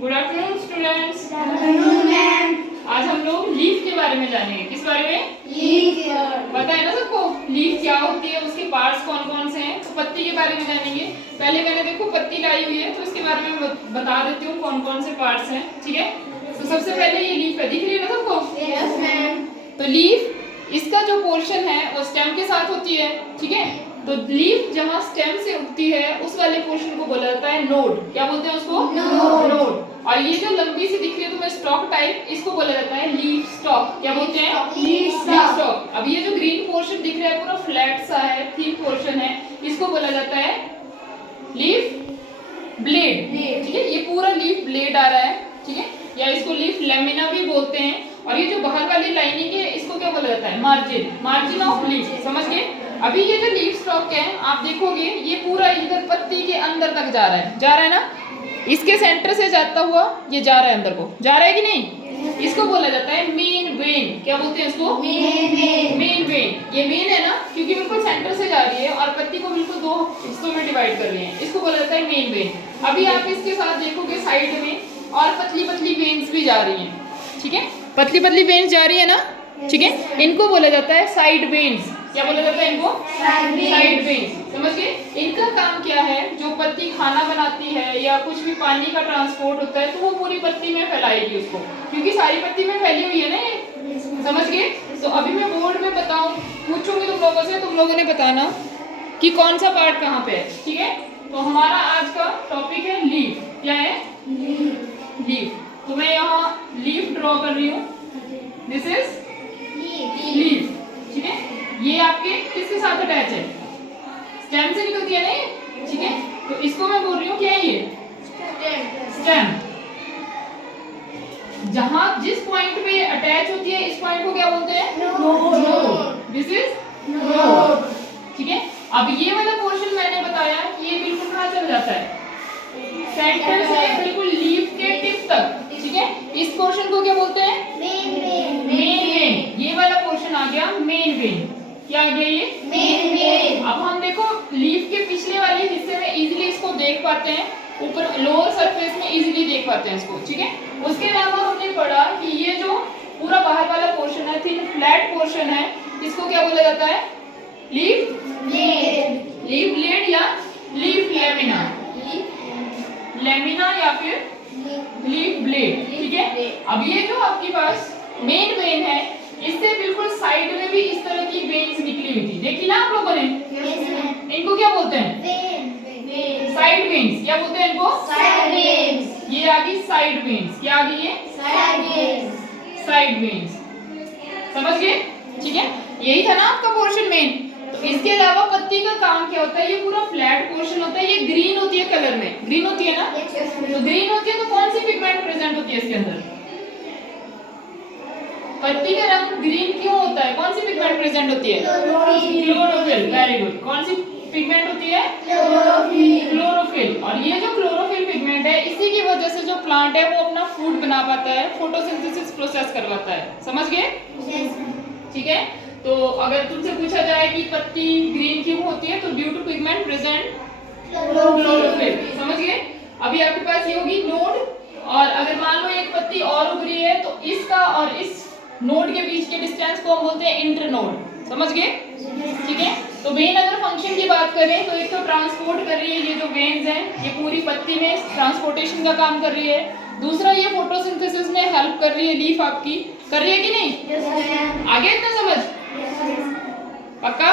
Good afternoon students. Ma'am. आज हम लोग लीफ के बारे में जानेंगे। किस बारे में? लीफ। पता है ना सबको लीफ क्या होती है, उसके पार्ट्स कौन कौन से हैं। तो पत्ती के बारे में जानेंगे। पहले मैंने देखो पत्ती लाई हुई है तो इसके बारे में बता देती हूँ कौन कौन से पार्ट्स हैं। ठीक है, तो सबसे पहले ये लीफ है, दिख रही है ना सबको? Yes ma'am. तो लीफ इसका जो पोर्शन है वो स्टेम के साथ होती है। ठीक है, तो लीफ जहाँ स्टेम से उगती है उस वाले पोर्शन को बोला जाता है नोड। क्या बोलते हैं उसको? नोड। और ये जो लंबी सी दिख रही है तुम्हें स्टॉक टाइप, इसको बोला जाता है लीफ स्टॉक। क्या बोलते हैं? Leaf stock. अब ये जो ग्रीन पोर्शन दिख रहा है पूरा फ्लैट सा है, थिन पोर्शन है, इसको बोला जाता है लीफ ब्लेड। ठीक है, ये पूरा लीफ ब्लेड आ रहा है। ठीक है, या इसको लीफ लेमिना भी बोलते हैं। और ये जो बाहर वाली लाइनिंग है इसको क्या बोला जाता है? मार्जिन। Margin of leaf. समझ गए? अभी ये जो लीफ स्टॉक है आप देखोगे ये पूरा इधर पत्ती के अंदर तक जा रहा है ना? इसके सेंटर से जाता हुआ ये जा रहा है अंदर को, जा रहा है कि नहीं? इसको बोला जाता है मेन वेन। क्या बोलते हैं इसको? Main vein. ये मेन है ना क्योंकि बिल्कुल सेंटर से जा रही है और पत्ती को बिल्कुल दो हिस्सों में डिवाइड कर रही है, इसको बोला जाता है मेन वेन। अभी आप इसके साथ देखोगे साइड में और पतली पतली वेन्स भी जा रही हैं। ठीक है, पतली पतली वेन्स जा रही है ना? ठीक है, इनको बोला जाता है साइड वेन्स। क्या बोला जाता है इनको? Side veins. समझ गए? इनका काम क्या है? जो पत्ती खाना बनाती है या कुछ भी पानी का ट्रांसपोर्ट होता है तो वो पूरी पत्ती में फैलाएगी उसको, क्योंकि सारी पत्ती में फैली हुई है ना ये। समझ गए? तो अभी मैं बोर्ड में बताऊं, पूछूंगी तुम लोगों से, तुम लोगों ने बताना कि कौन सा पार्ट कहाँ पे है। ठीक है, तो हमारा आज का टॉपिक है लीफ। क्या है? लीफ। तो मैं यहाँ लीफ ड्रॉ कर रही हूँ। This is leaf. ठीक है, ये आपके किसके साथ अटैच है? स्टेम से निकलती है ना। ठीक है, तो इसको मैं बोल रही हूँ क्या है ये? स्टेम। जहां जिस पॉइंट पे अटैच होती है इस पॉइंट को क्या बोलते हैं? नोड। This is node. ठीक है, अब ये वाला पोर्शन मैंने बताया कि ये बिल्कुल कहाँ चल जाता है? सेंटर से बिल्कुल लीफ के टिप तक। ठीक है, इस पोर्शन को क्या बोलते हैं? Main vein. ये वाला पोर्शन आ गया मेन वेन। क्या आ गया ये? Main vein. अब हम देखो लीफ के पिछले वाले हिस्से में इजीली इसको देख पाते हैं, ऊपर लोअर सरफेस में इजीली देख पाते हैं इसको। ठीक है, उसके अलावा हमने पढ़ा कि ये जो पूरा बाहर वाला पोर्शन है, थिन फ्लैट पोर्शन है, इसको क्या बोला जाता है? Leaf blade. लीफ ब्लेड या लीफ लेमिना। लेमिना या फिर लीफ ब्लेड। ठीक है, अब ये जो आपके पास मेन वेन है इससे बिल्कुल साइड में भी इस तरह की वेन्स निकली हुई थी, देखी ना आप लोगों ने? इनको क्या बोलते हैं? Side veins. क्या बोलते हैं इनको? Side veins. ये आ गई साइड वेन्स। क्या आ गई ये? Side veins. समझ गए? ठीक है, यही था ना आपका पोर्शन मेन। तो इसके अलावा पत्ती का काम क्या होता है? ये पूरा फ्लैट पोर्शन होता है, ये ग्रीन होती है कलर में। ग्रीन होती है ना? तो ग्रीन होती है तो कौन सी पिगमेंट प्रेजेंट होती है इसके अंदर? पत्ती का रंग ग्रीन क्यों होता है? कौन सी पिगमेंट प्रेजेंट होती है? क्लोरोफिल। Very good. कौन सी पिगमेंट होती है? क्लोरोफिल। और ये जो क्लोरोफिल पिगमेंट है इसी की वजह से जो प्लांट है वो अपना फूड बना पाता है, फोटोसिंथेसिस प्रोसेस करवाता है। समझ गए? ठीक है, तो अगर तुमसे पूछा जाए कि पत्ती ग्रीन क्यों होती है तो due to pigment present chlorophyll. समझ गए? अभी आपके पास ये होगी नोड, और अगर मान लो एक पत्ती और उग रही है तो इसका और इस नोड के बीच के डिस्टेंस को हम बोलते हैं इंटरनोड। समझ गए? ठीक है, तो वेन अगर फंक्शन की बात करें तो एक तो ट्रांसपोर्ट कर रही है, ये जो वेन्स हैं ये पूरी पत्ती में ट्रांसपोर्टेशन का काम कर रही है। दूसरा ये फोटोसिंथेसिस में हेल्प कर रही है, लीफ आपकी कर रही है कि नहीं? आगे इतना समझ? पक्का?